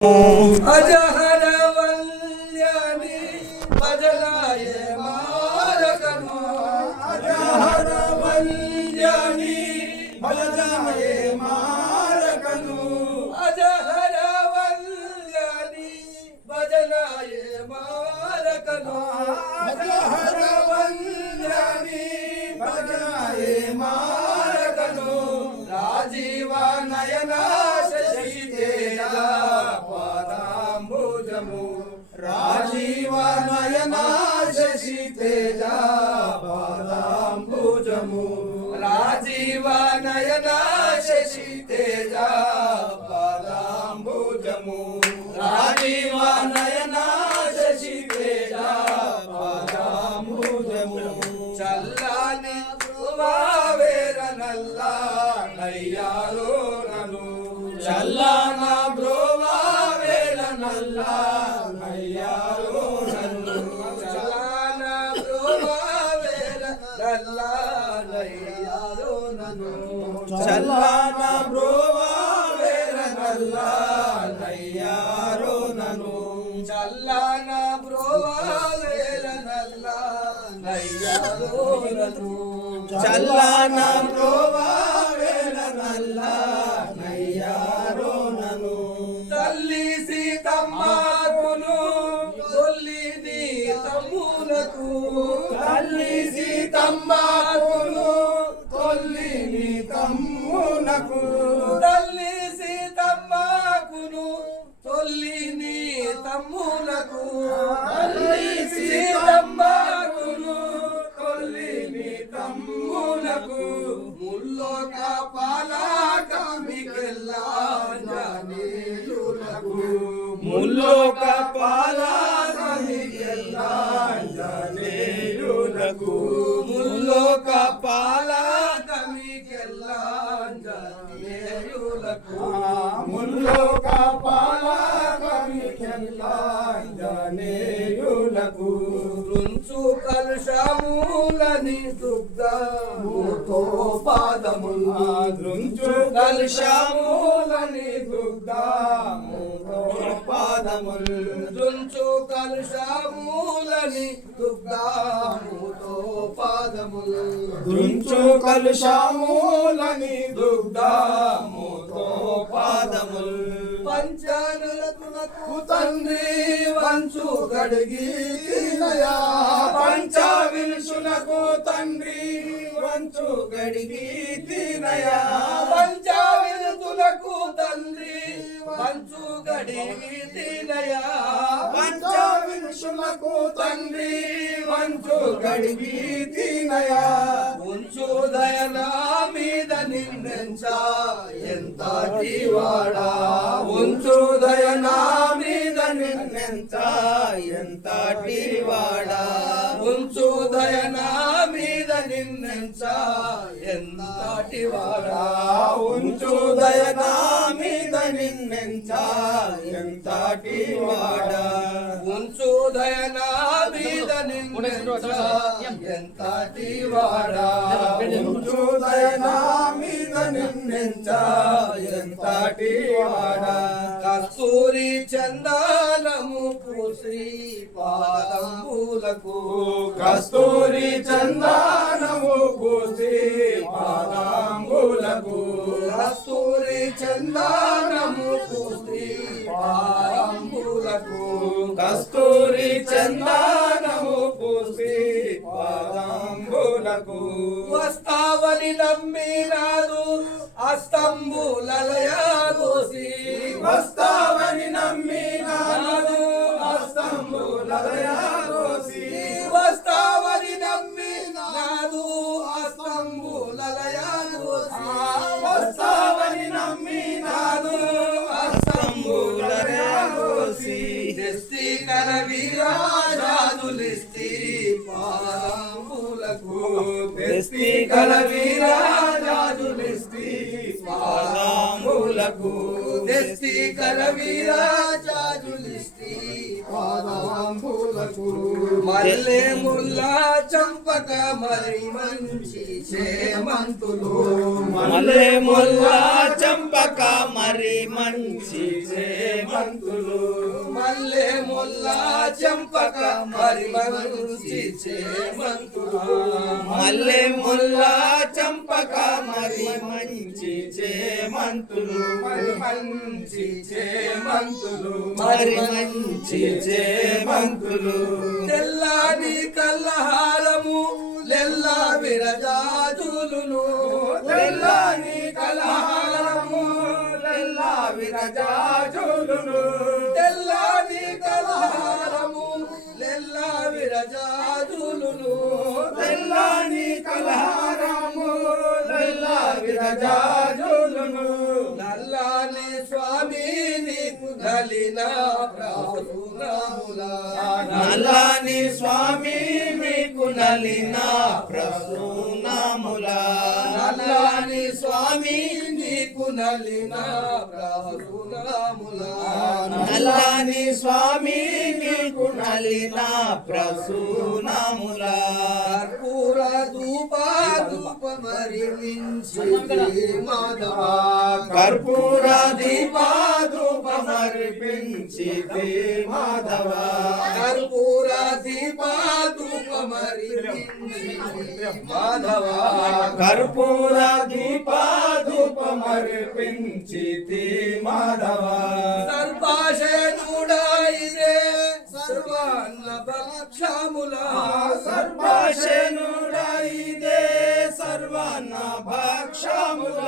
అజహర వల్యాని భజనాయ మారకను అజహర వల్యాని భజనాయ మారకను అజహర వల్యాని భజనాయ మారకను అజహర వల్యాని భజనాయ మారకను రాజీవ నయన రాజీవ నయన శశి తేజ పాదాంబుజము రాజీవ నయన శశి తేజ పాదాంబుజము రాజీవ నయన శశి తేజ పాదాంబుజము చల్లాని వేరనల్ల నయ్యాలో నను చల్లాన బ్రోవా వేరనల్ల చల్లాన బ్రోవా వేరనల్ల నయ్యారో నను చల్లాన బ్రోవా వేరనల్ల నయ్యారో నను చల్లాన బ్రోవా వేరనల్ల నయ్యారో నను తల్లి సీతమ్మకును తొల్లి నీ తమ్ములకు తల్లి సీతమ్మకును తొల్లి నీ తమ్మునకు తల్లి సీతమ్మకును తొల్లి నీ తమ్మునకు తల్లి సీతమ్మకును తొల్లి నీ తమ్మునకు ముల్లోక పాలక మికెల్లా జానీయులకు ముల్లోక పాలక మికెల్లా జానీయులకు ముల్లోక పాలక మికెల్లా జానీయులకు ముల్లోక పాలక మికెల్లా జానీయులకు రుంచు కలుషములని దుగ్ధముతో పాదములు రుంచు కలుషములని దుగ్ధముతో పాదములు రుంచు కలుషములని దుగ్ధముతో పాదములు రుంచు కలుషములని దుగ్ధముతో పాదములు పంచానలకు తండ్రి వంచు గడిగి తినయా పంచవింశులకు తండ్రి వంచు గడిగి తినయా పంచవింశులకు తండ్రి వంచు గడిగి తినయా పంచవింశులకు తండ్రి వంచు గడిగి తినయా ఉంచు దయనా మీద నిందించా ఎంతటి వాడా ఉంచు దయనా మీద నిందించా ఎంతటి వాడా ఉంచు దయనా మీద నిందించా ఎంతటి వాడా ఉంచు దయనా మీద నిందించా ఎంతటి వాడా ఉంచు దయనా మీద నిందించా ఎంతటి వాడా ఉంచు దయనా మీద నిందించా ఎంతటి వాడా కస్తూరి చందనము పూసి పాదంబులకు కస్తూరి చందనము పూసి పాదంబులకు కస్తూరి చందనము పూసి పాదంబులకు కస్తూరి చందనము పూసి పాదంబులకు వస్తావని నమ్మినాడు అస్తంబులలయాగోసి వస్తావని నమ్మినాడు అస్తంబులలయాగోసి వస్తావని నమ్మినాడు అస్తంబులలయాగోసి వస్తావని నమ్మినాడు అస్తంబులలయాగోసి దస్తి కరవీరాజులిస్తి పాదంబులకు దస్తి కరవీరాజులిస్తి పాదంబులకు దస్తి కరవీరాజులిస్తి పాదంబులకు వరకు మల్లె ముల్ల చంపక మరి మంచి చేమంతులు మల్లె ముల్ల చంపక మరి మంచి చేమంతులు మల్లె ముల్ల చంపక మరి మంచి చేమంతులు మల్లె ముల్ల చంపక మరి మంచి చేమంతులు మరి మంచి చేమంతులు మరి మంచి చేమంతులు తెల్లాని కల్లహారము లెల్లా విరజాజులును తెల్లాని కల్లహారము లెల్లా విరజాజులును తెల్లాని కల్లహారము లెల్లా విరజాజులును తెల్లాని కల్లహారము లెల్లా విరజాజులును నల్లాని స్వామి నీకు నలిన ప్రసూనములా నల్లాని స్వామి నీకు నలిన ప్రసూనముల నల్లాని స్వామి నీకు నలిన ప్రసూనములా నల్లాని స్వామి నీకు నలిన ప్రసూనముల కర్పూర ధూప ధూపమరి మించి మాధవ కర్పూర దీప ధూపమర్పించి మాధవ కర్పూర దీప ధూపమరి మించి మాధవ కర్పూర దీప ధూపమర్పించి మాధవ సర్వాశయుడా ఇదే సర్వాన్న భక్షములా సర్వాశనుడ ఇదే సర్వాన్న భక్షముల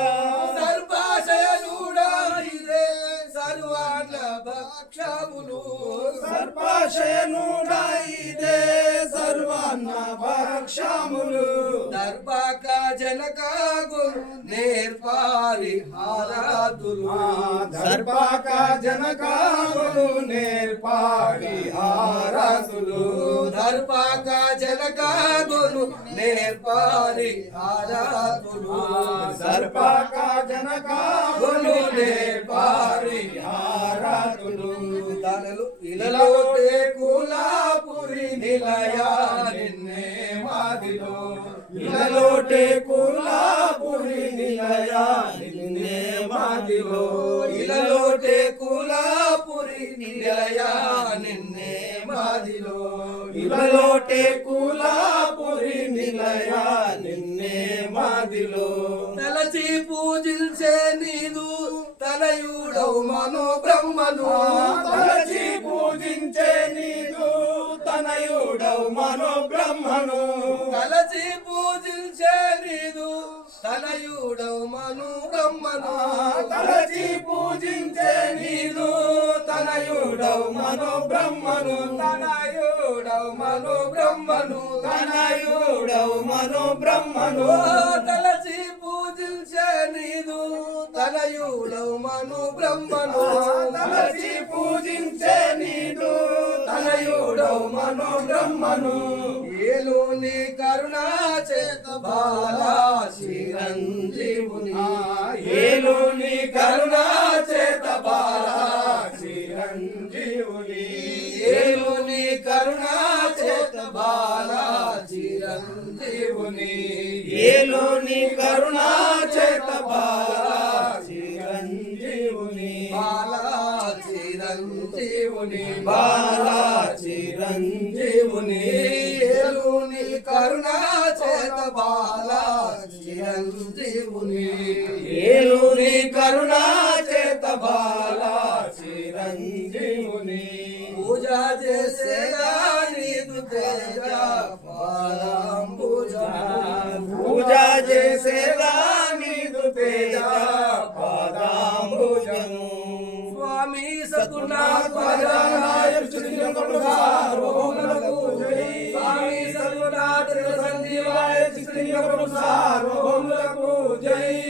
సర్వాశయుడా ఇదే సర్వాన్న భక్షములు సర్వాశనుడ ఇదే సర్వాన్న భక్షములు దర్భక జనకాగు నేర్పారి హారాదులు దర్భక జనకాలు నేర్పారి హారసులు దర్భక జనకాగులు నేర్పారి హారాదులు దర్భక జనకాలు నేర్పారి హారసులు తలలు ఇలలోటే కూలాపురి నిలయా నిన్నే మాదిలో ఇలలోటే కులాపురి నిలయా నిన్నే మాదిలో ఇలలోటే కూలాపురి నిలయా నిన్నే మాదిలో ఇలలోటే కులాపురి నిలయా నిన్నే మాదిలో తలచి పూజించే నీదు తనయుడవు మనో బ్రహ్మను తలచి పూజించే నీదు తనయుడవు మనో బ్రహ్మను తలచి పూజించే నీదు తనయుడవు మను బ్రహ్మను తలచి పూజించే నీదు తనయుడవు మనో బ్రహ్మను తనయుడవు మను బ్రహ్మను తనయుడవు మనో బ్రహ్మను తలచి పూజించే నీదు తనయుడవు మను బ్రహ్మను తలచి పూజించే నీదు తనయుడవు మనో బ్రహ్మను ఏలుని కరుణా చేత బాలా చిరంజీవుని ఏలుని కరుణా చేత బాలా చిరంజీవుని ఏలుని కరుణా చేత బాలా చిరంజీవుని ఏలుని కరుణా చేత బాలా చిరంజీవుని బాలా చిరంజీవుని బాలా చిరంజీవుని ఏలుని కరుణా చేత బాలా చిరంజీవుని ఏలుని కరుణా చేత బాలా చిరంజీవుని పూజ చేసేదా నీదు తేజ పాదాంబుజము పూజ చేసేదా నీదు తేజ పాదాంబుజము స్వామి సతునాథ స్వామి సర్వనాథ సంజీవాయ శ్రీ సార్వ